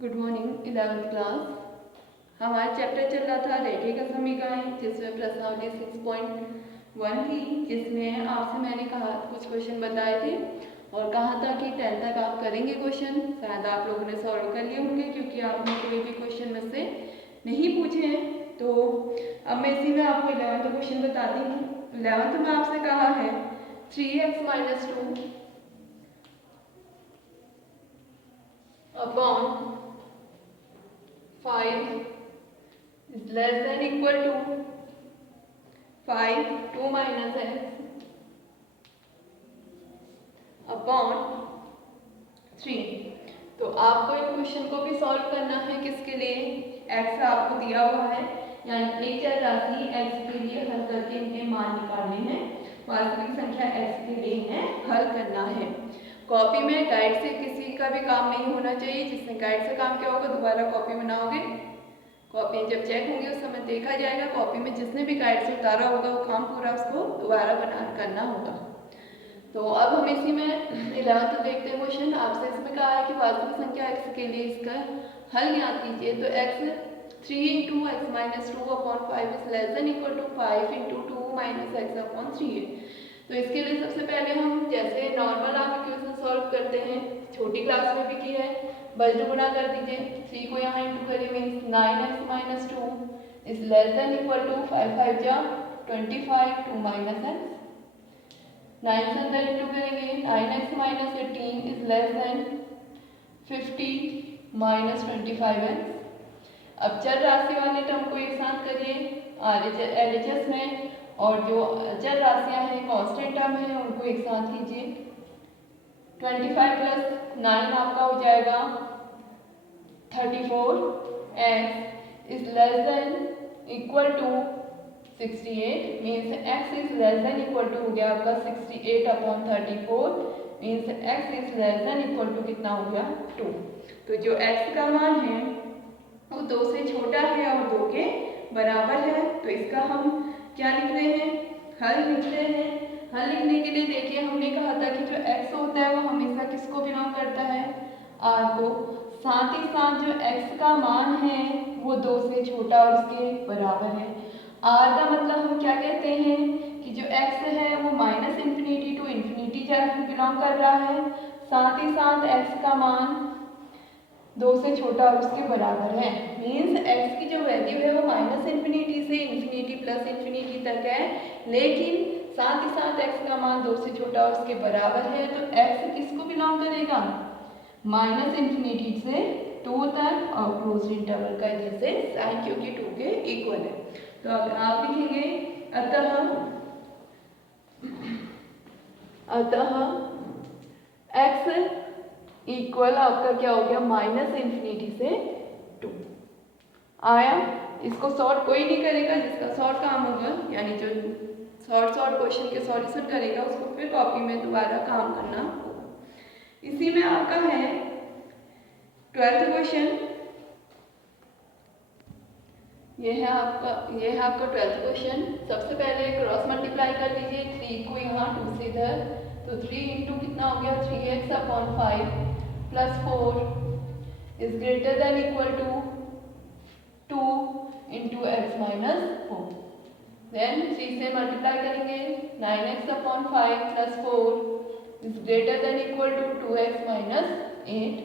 Good morning 11th class. हमारा chapter चल रहा था रेखिक समीकरण, जिसमें प्रश्नावली 6.1 थी, जिसमें आपसे मैंने कहा कुछ क्वेश्चन बताए थे और कहा था कि 10 तक आप करेंगे क्वेश्चन। शायद आप लोगों ने सॉल्व कर लिए होंगे क्योंकि आपने कोई भी क्वेश्चन में से नहीं पूछे हैं। तो अब मैं इसी में आपको 11th क्वेश्चन बताती हूँ। 11th में आपसे कहा है 3x - 2 upon 5 is less than equal to 5 2 minus x upon 3। तो आपको इस क्वेश्चन को भी सॉल्व करना है। किसके लिए? x आपको दिया हुआ है, यानी एक चर राशि x के लिए हल करके इनके मान निकालने हैं। वास्तविक संख्या x के लिए इन्हें हल करना है। कॉपी में गाइड से किसी का भी काम नहीं होना चाहिए। जिसने गाइड से काम किया होगा दोबारा कॉपी बनाओगे, कॉपी जब चेक होंगी उस समय देखा जाएगा। कॉपी में जिसने भी गाइड से उतारा होगा वो काम पूरा उसको दोबारा करना होगा। तो अब हम इसी में 11th देखते हैं क्वेश्चन। आपसे इसमें कहा है कि वास्तविक संख्या x के लिए इसका हल ज्ञात कीजिए। तो x 3 × x - 2 upon 5 is less than equal to 5 × 2 minus x upon 3 है। तो इसके लिए सबसे पहले हम जैसे नॉर्मल आप इक्वेशन सॉल्व करते हैं, छोटी क्लास में भी की है, बज्र गुणा कर दीजिए। 3 को यहाँ इंटू करिए, means 9x - 2 is less than equal to 5 5 जा 25 2 माइनस x। 9 से अंदर इंटू करेंगे, 9x - 18 is less then 50 minus 25x। अब चर राशि वाले टर्म को एक साथ करिए LHS में, और जो चर राशियां हैं कांस्टेंट टर्म है उनको एक साथ कीजिए। 25 + 9 आपका हो जाएगा 34। x is less than equal to 68, means x is less than equal to हो गया आपका 68 upon 34, means x is less than equal to कितना हो गया 2। तो जो x का मान है वो 2 से छोटा है और 2 के बराबर है। तो इसका हम क्या लिख रहे हैं? हल लिख रहे हैं। हल लिखने के लिए देखिए, हमने कहा था कि जो x होता है वो हमेशा किसको बिलोंग करता है? r को। साथ ही साथ जो x का मान है वो 2 से छोटा और उसके बराबर है। r का मतलब हम क्या कहते हैं कि जो x है वो -∞ टू इन्फिनिटी बिलोंग कर रहा है। साथ ही साथ x का मान 2 से छोटा और उसके बराबर है। मीन्स x की जो वैल्यू है वो -∞ से इन्फिनिटी प्लस इन्फिनिटी तक है, लेकिन साथ ही साथ x का मान 2 से छोटा और उसके बराबर है। तो x किसको बिलोंग करेगा? -∞ से 2 तक और क्लोज्ड इंटरवल का इधर से साइन, क्योंकि 2 के इक्वल है। तो अगर आप लिखेंगे अतः x इक्वल आपका क्या हो गया? -∞ से 2 आया। इसको सॉर्ट कोई नहीं करेगा, जिसका सॉर्ट काम होगा, यानी जो शॉर्ट क्वेश्चन के सॉल्यूशन करेगा उसको फिर कॉपी में दोबारा काम करना होगा। इसी में आपका है 12th क्वेश्चन। ये है आपका 12th क्वेश्चन। सबसे पहले क्रॉस मल्टीप्लाई कर लीजिए। 3 को यहाँ 2 से इधर, तो 3 इंटू कितना हो गया 3x upon 5 plus 4 is greater than equal to 2 into x minus 4। Then 3 से मल्टीप्लाई करेंगे, 9x upon 5 plus 4 is greater than equal to 2x minus 8।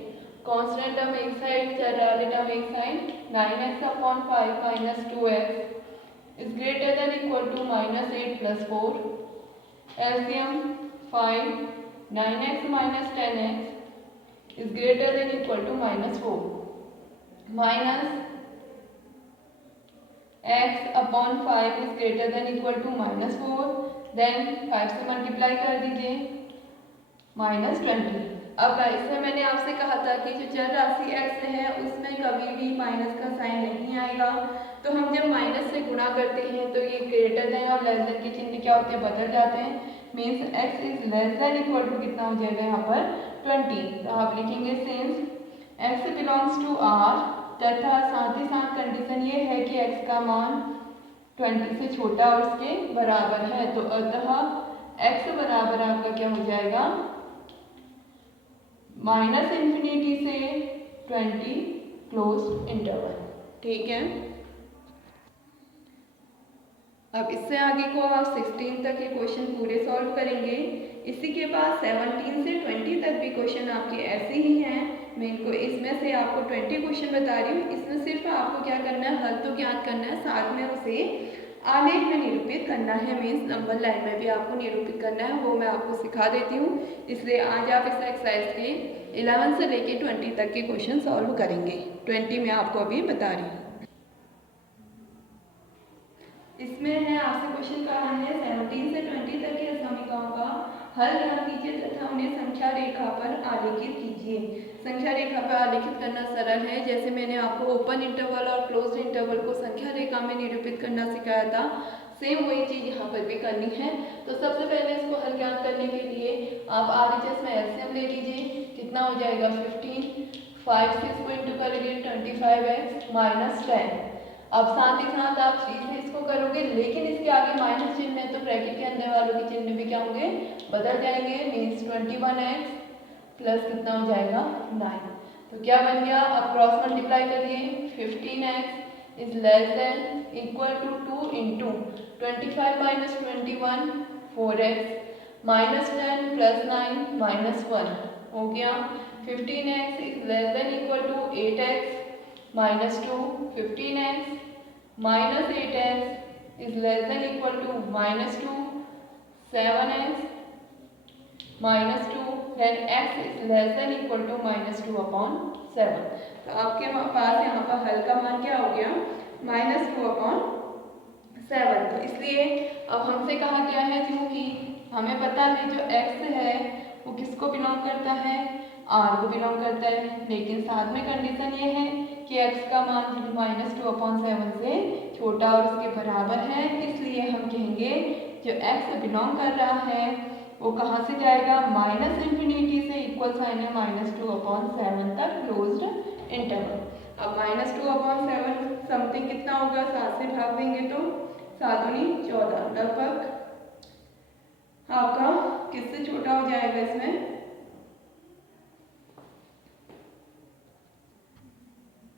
Constant term एक साइड, चर वाले टर्म एक side. 9x upon 5 minus 2x is greater than equal to -8 plus 4। LCM 5 9x minus 10x is greater than equal to -4 minus x upon 5 is greater than equal to -4। Then 5 से multiply कर दीजिए, -20। अब इसमें मैंने आपसे कहा था कि जो चर राशि x है उसमें कभी भी माइनस का साइन नहीं आएगा। तो हम जब माइनस से गुणा करते हैं तो ये ग्रेटर देन और लेस देन के चिन्ह क्या होते हैं? बदल जाते हैं। Means x is less than equal to कितना हो जाएगा यहाँ पर 20। तो आप लिखेंगे since x belongs to r, तथा साथ ही साथ कंडीशन ये है कि x का मान 20 से छोटा और उसके बराबर है। तो अतः x बराबर आपका क्या हो जाएगा? -∞ से 20 क्लोज्ड इंटरवल। ठीक है, अब इससे आगे को आप 16 तक के क्वेश्चन पूरे सॉल्व करेंगे। इसी के बाद 17 से 20 तक भी क्वेश्चन आपके ऐसे ही हैं। मैं इनको इसमें से आपको 20 क्वेश्चन बता रही हूँ। इसमें सिर्फ आपको क्या करना है, हल तो ज्ञात करना है, साथ में उसे आलेख में निरूपित करना है, मीन्स नंबर लाइन में भी आपको निरूपित करना है, वो मैं आपको सिखा देती हूँ। इसलिए आज आप इस एक्सरसाइज के 11 से लेके 20 तक के क्वेश्चन सॉल्व करेंगे। 20 मैं आपको अभी बता रही हूँ। इसमें है आपसे क्वेश्चन कहा है 17 से 20 तक की समीकरणों का हल ज्ञात कीजिए तथा उन्हें संख्या रेखा पर आलेखित कीजिए। संख्या रेखा पर आलेखित करना सरल है। जैसे मैंने आपको ओपन इंटरवल और क्लोज्ड इंटरवल को संख्या रेखा में निरूपित करना सिखाया था, सेम वही चीज यहाँ पर भी करनी है। तो सबसे पहले इसको हल ज्ञात करने के लिए आप RHS में एलसीएम ले लीजिए। कितना हो जाएगा 15, 5 से इसको इंटू करेंगे 25x माइनस 10। अब साथ ही साथ आप सीधे इसको करोगे, लेकिन इसके आगे माइनस चिन्ह है तो ब्रैकेट के अंदर वालों के चिन्ह भी क्या होंगे, बदल जाएंगे। मीन्स 21x प्लस कितना हो जाएगा 9। तो क्या बन गया, अब क्रॉस मल्टीप्लाई करिए। 15x is less than equal to 2 into 25 minus 21 4x minus 10 plus 9 minus 1 हो गया। 15x is less than equal to 8x minus 2, 15x minus 8x is less than equal to minus 2, 7x minus 2, then x is less than equal to minus 2 upon 7। तो आपके पास यहाँ पर हल का मान क्या हो गया, माइनस 2 अपॉन 7। तो इसलिए अब हमसे कहा गया है, क्योंकि हमें पता है जो x है वो किसको बिलोंग करता है, r को बिलोंग करता है, लेकिन साथ में कंडीशन ये है कि x का मान माइनस 2 अपॉन 7 से छोटा और उसके बराबर है। इसलिए हम कहेंगे जो x बिलोंग कर रहा है वो कहाँ से जाएगा, माइनस इन्फिनिटी से इक्वल साइन है माइनस 2 अपॉन 7 तक क्लोज्ड इंटरवल। अब माइनस 2 अपॉन 7 समथिंग कितना होगा, 7 से भाग देंगे तो 7 दूनी 14, लगभग आपका किससे छोटा हो जाएगा। इसमें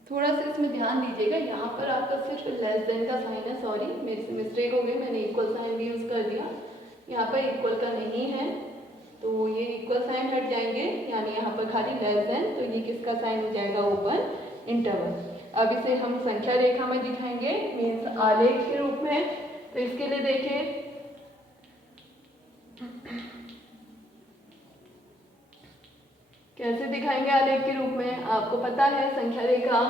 थोड़ा सा इसमें ध्यान दीजिएगा, यहाँ पर आपका सिर्फ लेस देन का साइन है, सॉरी मेरे से मिस्टेक हो गई, मैंने इक्वल साइन भी यूज कर दिया। यहाँ पर इक्वल का नहीं है तो ये इक्वल साइन हट जाएंगे, यानी यहाँ पर खाली लेस देन, तो ये किसका साइन हो जाएगा, ओपन इंटरवल। अब इसे हम संख्या रेखा में दिखाएंगे, मीन्स आलेख के रूप में। तो इसके लिए देखिए कैसे दिखाएंगे आलेख के रूप में। आपको पता है संख्या रेखा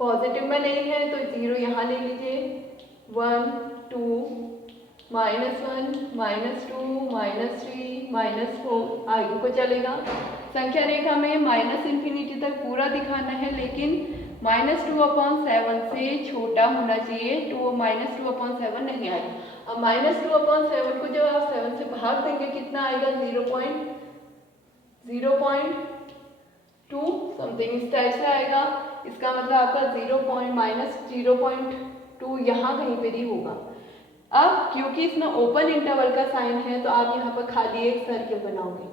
पॉजिटिव में नहीं है तो 0 यहाँ ले लीजिए, 1 2 -1 -2 -3 -4 आगे को चलेगा। संख्या रेखा में माइनस इन्फिनिटी तक पूरा दिखाना है, लेकिन -2 अपॉन 7 से छोटा होना चाहिए, तो -2 अपॉन 7 नहीं आएगा। अब -2 अपॉन 7 को जब आप 7 से भाग देंगे कितना आएगा, 0.2 समथिंग इस टाइप से आएगा। इसका मतलब आपका -0.2 यहाँ कहीं पर ही होगा। अब क्योंकि इसमें ओपन इंटरवल का साइन है तो आप यहाँ पर खाली एक सर्किल बनाओगे,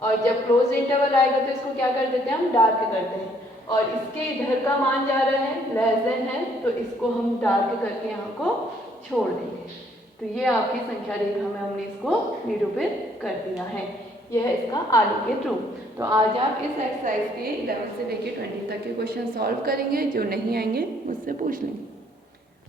और जब क्लोज इंटरवल आएगा तो इसको क्या कर देते हैं, हम डार्क करते हैं, और इसके इधर का मान जा रहा है लेस देन है तो इसको हम डार्क करके यहाँ को छोड़ देंगे। तो ये आपकी संख्या रेखा में हमने इसको निरूपित कर दिया है। यह है इसका आलेखित रूप। तो आज आप इस एक्सरसाइज के 11 से लेकर 20 तक के क्वेश्चन सॉल्व करेंगे, जो नहीं आएंगे मुझसे पूछ लेंगे।